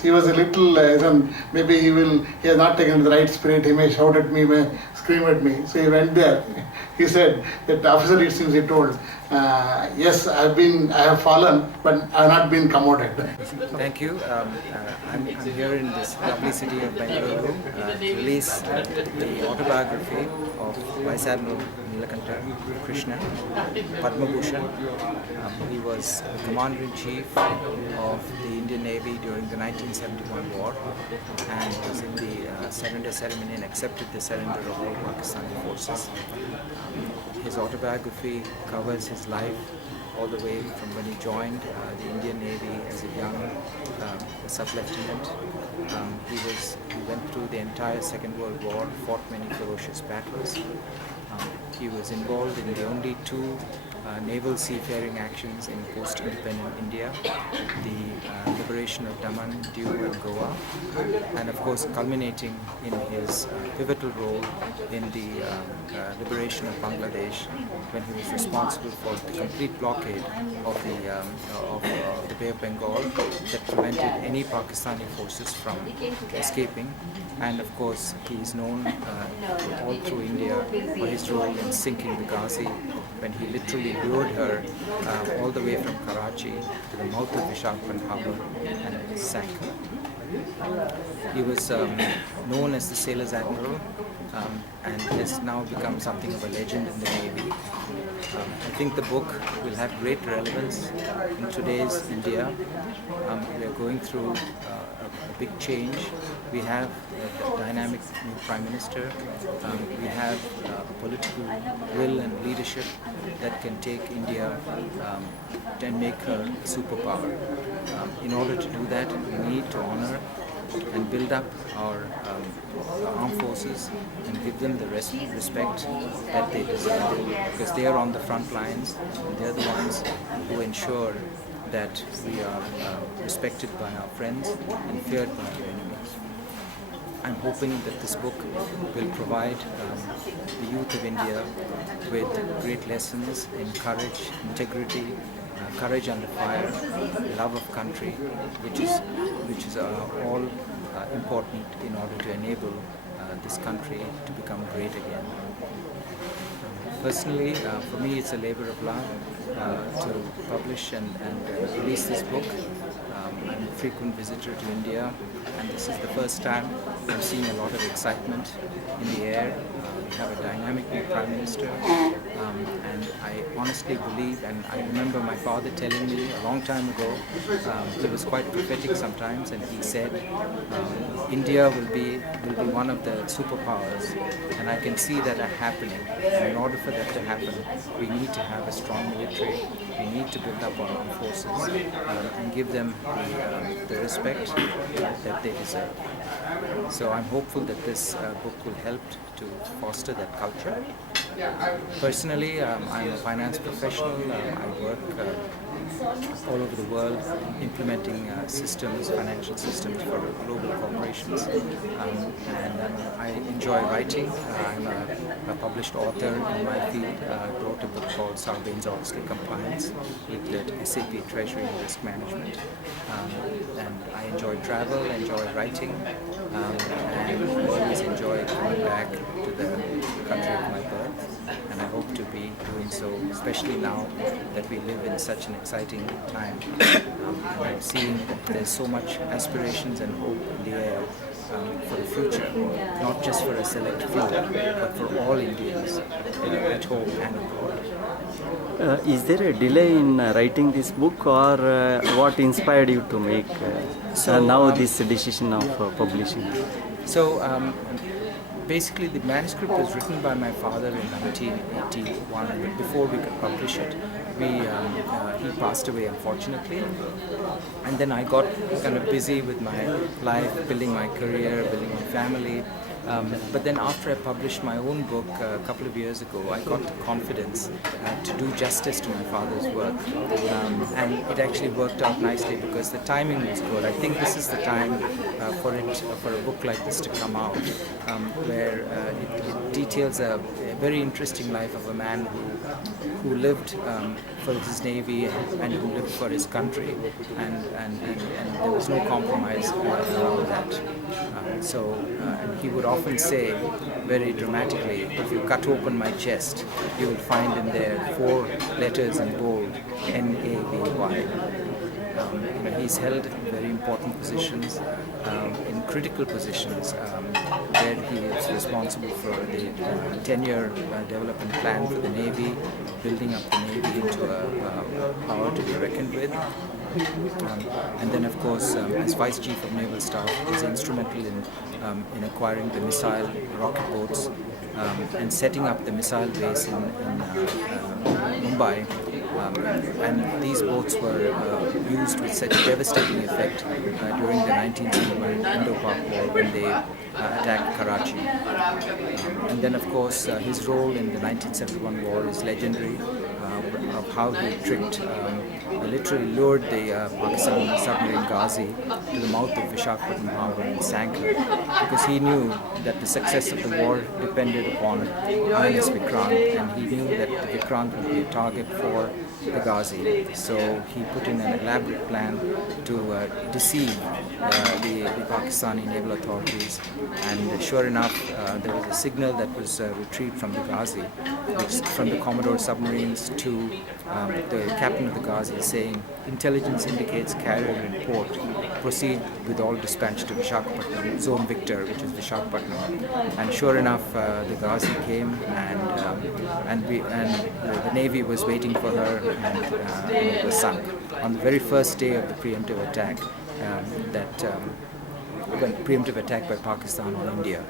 he was a little, maybe he has not taken the right spirit, he may shout at me, may scream at me. So he went there. He said, that officer, it seems he told, yes, I have fallen, but I have not been commoded. Thank you. I'm here in this lovely city of Bengaluru to release the autobiography of Vice Admiral Nilakanta Krishnan, Padma Bhushan. He was the Commander-in-Chief of the Indian Navy during the 1971 war and was in the surrender ceremony and accepted the surrender of all Pakistani forces. His autobiography covers his life all the way from when he joined the Indian Navy as a young sub-lieutenant. He went through the entire Second World War, fought many ferocious battles. He was involved in the only two naval seafaring actions in post-independent India, the liberation of Daman, Diu and Goa, and of course culminating in his pivotal role in the liberation of Bangladesh when he was responsible for the complete blockade of the Bay of Bengal that prevented any Pakistani forces from escaping. And of course he is known all through India for his role in sinking the Ghazi when he literally lured her all the way from Karachi to the mouth of Visakhapatnam harbour and sank her. He was known as the Sailor's Admiral and has now become something of a legend in the Navy. I think the book will have great relevance in today's India. We are going through a big change. We have a dynamic new Prime Minister. We have political will and leadership that can take India and make her a superpower. In order to do that, we need to honor and build up our armed forces and give them the respect that they deserve, because they are on the front lines and they're the ones who ensure that we are respected by our friends and feared by our enemies. I'm hoping that this book will provide the youth of India with great lessons in courage, integrity, courage under fire, love of country, which is all important in order to enable this country to become great again. Personally, for me, it's a labor of love to publish and release this book. I'm a frequent visitor to India, and this is the first time I'm seeing a lot of excitement in the air. We have a dynamic new Prime Minister, and I honestly believe, and I remember my father telling me a long time ago, he was quite prophetic sometimes, and he said India will be one of the superpowers, and I can see that happening. And in order for that to happen, we need to have a strong military. We need to build up our armed forces and give them the respect that they deserve. So I'm hopeful that this book will help to foster that culture. Personally, I'm a finance professional. I work all over the world implementing systems, financial systems for global corporations. And I enjoy writing. I'm a published author in my field. I wrote a book called Sarbanes-Oxley Compliance, looked at SAP Treasury and Risk Management. And I enjoy travel, enjoy writing, and I always enjoy coming back to the country of my birth. And I hope to be doing so, especially now that we live in such an exciting time. And I'm seeing that there's so much aspirations and hope in the air for the future, not just for a select few, but for all Indians at home and abroad. Is there a delay in writing this book, or what inspired you to make this decision of publishing? So basically the manuscript was written by my father in 1981, but before we could publish it, he passed away unfortunately, and then I got kind of busy with my life, building my career, building my family, But then after I published my own book a couple of years ago, I got the confidence to do justice to my father's work. And it actually worked out nicely because the timing was good. I think this is the time for a book like this to come out, where it details a very interesting life of a man who lived for his navy and who lived for his country, and there was no compromise around that. And he would often say very dramatically, if you cut open my chest, you will find in there 4 letters in bold, Navy. He's held very important positions, in critical positions, where he is responsible for the 10-year development plan for the Navy, building up the Navy into a power to be reckoned with. And then, of course, as Vice Chief of Naval Staff, he's instrumental in acquiring the missile rocket boats and setting up the missile base in Mumbai. And these boats were used with such devastating effect during the 1971 Indo-Pak War when they attacked Karachi. And then, of course, his role in the 1971 war is legendary, of how he tricked, literally lured the Pakistan submarine Ghazi to the mouth of Visakhapatnam Harbor and sank it, because he knew that the success of the war depended upon INS Vikrant, and he knew that the Vikrant would be a target for the Ghazi. So he put in an elaborate plan to deceive the Pakistani naval authorities, and sure enough, there was a signal that was retrieved from the Ghazi, which from the Commodore submarines to the captain of the Ghazi, saying, "Intelligence indicates carrier in port. Proceed with all dispatch to Visakhapatnam, Zone Victor, which is Visakhapatnam." And sure enough, the Ghazi came, and the Navy was waiting for her, and it was sunk on the very first day of the preemptive attack. Preemptive attack by Pakistan on India.